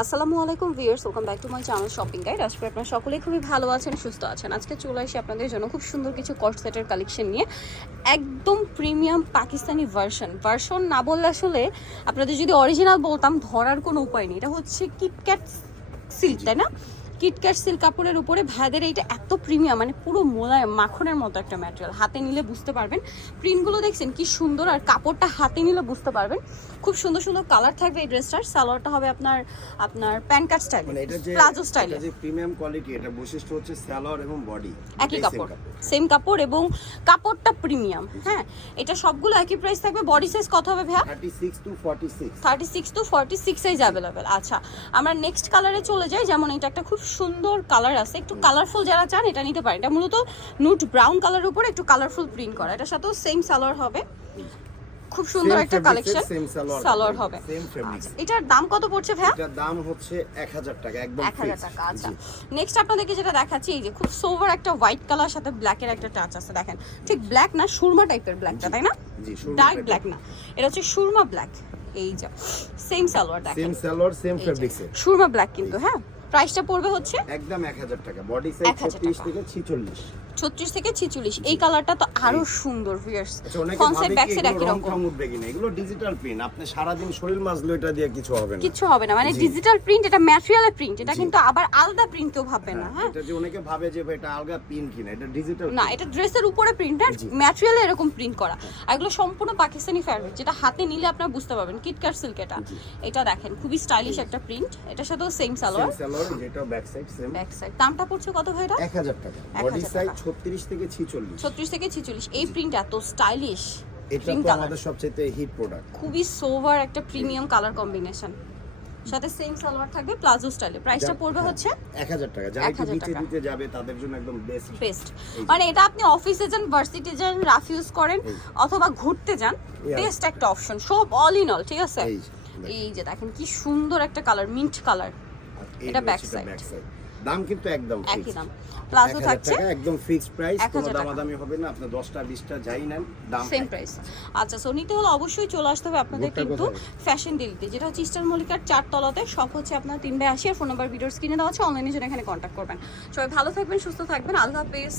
আসসালামু আলাইকুম viewers, welcome back to my channel shopping guide. আজকে আপনারা সকলেই খুবই ভালো আছেন, সুস্থ আছেন। আজকে চলে আসি আপনাদের জন্য খুব সুন্দর কিছু কট সেটের কালেকশন নিয়ে। একদম প্রিমিয়াম পাকিস্তানি ভার্সন ভার্সন না বললে আসলে আপনাদের যদি অরিজিনাল বলতাম, ধরার কোনো উপায় নেই। এটা হচ্ছে কিটক্যাট সিল্ক তাই না? কিটক্যাট সিল্ক কাপড়ের উপরে ভ্যাদের এইটা এত প্রিমিয়াম মানে পুরো মোলায় মাখনের মতো একটা ম্যাটেরিয়াল হাতে নিলে বুঝতে পারবেন। প্রিন্টগুলো দেখছেন কি সুন্দর আর কাপড়টা হাতে নিলে বুঝতে পারবেন। খুব সুন্দর সুন্দর কালার থাকবে এই ড্রেসটার সালোয়ারটা হবে আপনার আপনার প্যান কাট স্টাইল প্লাজো স্টাইলে এটা যে প্রিমিয়াম কোয়ালিটি এটা বৈশিষ্ট্য হচ্ছে সালোয়ার এবং বডি একই কাপড়। সেম কাপড় এবং কাপড়টা প্রিমিয়াম হ্যাঁ? এটা সবগুলো একই প্রাইস থাকবে। বডি সাইজ কত হবে ভাইয়া? 36 to 46 thirty six to forty six size available আচ্ছা আমরা নেক্সট কালারে চলে যাই। যেমন এটা একটা খুব সুন্দর কালার আছে। একটু কালারফুল যারা চান এটা নিতে পারেন। এটা মূলত নুট ব্রাউন কালারের উপরে একটু কালারফুল প্রিন্ট করা। এটার সাথেও সেম সালোয়ার হবে। খুব সুন্দর একটা কালেকশন সালোয়ার হবে। আচ্ছা, এটার দাম কত পড়ছে ভাইয়া? এটার দাম হচ্ছে 1000 টাকা একদম এক হাজার fixed। টাকা আচ্ছা। নেক্সট আপনাদেরকে যেটা দেখাচ্ছি এই যে খুব সোভার একটা হোয়াইট কালার সাথে ব্ল্যাকের একটা টাচ আছে দেখেন। ঠিক ব্ল্যাক না সুরমা টাইপের ব্ল্যাকটা তাই না? জি সুরমা ডার্ক ব্ল্যাক না। এটা হচ্ছে সুরমা ব্ল্যাক এই যে সেম সালোয়ার দেখেন। সেম সালোয়ার সেম ফেব্রিক্স সুরমা ব্ল্যাক কিন্তু হ্যাঁ? প্রাইসটা পড়বে হচ্ছে? একদম 1000 টাকা। বডি সাইজ 36 থেকে 46 ছত্রিশ থেকে ছিচল্লিশ। এই কালারটা তো আরও সুন্দর অনেকে ফ্রন্ট ব্যাক সাইড একই রকম। উঠবে কিনা? এগুলো ডিজিটাল প্রিন্ট আপনি সারা দিন শরীর মাজলে এটা দিয়ে কিছু হবে না। কিছু হবে না। মানে ডিজিটাল প্রিন্ট এটা ম্যাটেরিয়ালের প্রিন্ট এটা কিন্তু আবার আলাদা প্রিন্ট কেউ ভাববে না হ্যাঁ এটা যে অনেকে ভাবে যে এটা আলগা পিন কিনা এটা ডিজিটাল না এটা ড্রেসের উপরে প্রিন্টেড জি। ম্যাটেরিয়ালে এরকম প্রিন্ট করা। আর এগুলো সম্পূর্ণ পাকিস্তানি ফ্যাব্রিক যেটা হাতে নিলে আপনারা বুঝতে পারবেন। কিটকাট সিল্ক এটা। এটা দেখেন খুবই স্টাইলিশ একটা প্রিন্ট এটার সাথেও সেম সালোয়ার যেটা back side same back side দামটা পড়ছে কত ভাই এটা 1000 টাকা। বডি সাইজ 36 থেকে 46 ছত্রিশ থেকে ছিচল্লিশ। এই প্রিন্ট এত স্টাইলিশ এটা তো কালার আমাদের সবচেয়ে হিট প্রোডাক্ট খুবই সোভার একটা প্রিমিয়াম কালার কম্বিনেশন সাথে সেম সালোয়ার থাকবে প্লাজো স্টাইলে প্রাইসটা পড়বে হচ্ছে এক হাজার টাকা। যারা একটু নিচে টাকা। দিতে যাবে তাদের জন্য একদম বেস্ট বেস্ট মানে এটা আপনি অফিসে যান ভার্সিটি যান রাফ করেন অথবা ঘুরতে যান বেস্ট একটা অপশন সব অল ইন অল ঠিক আছে? এই যে, দেখেন। কি সুন্দর একটা কালার মিন্ট কালার এটা ব্যাক side। দাম কিন্তু একদম একই দাম। প্লাজো থাকছে একদম ফিক্সড প্রাইস কোনো দামাদামি হবে না আপনি 10টা 20টা যাই নেন দাম সেম প্রাইস আচ্ছা সো নিতে হলে অবশ্যই চলে আসতে হবে আপনাদের কিন্তু ফ্যাশন ডিলিতে যেটা হচ্ছে ইস্টার মল্লিকার চার তলাতে। সব হচ্ছে আপনার তিন বাই আশি আর ফোন নাম্বার ভিডিওর স্ক্রিনে দেওয়া আছে অনলাইনে জন্য এখানে কন্ট্যাক্ট করবেন। সবাই ভালো থাকবেন সুস্থ থাকবেন আল্লাহ হাফেজ।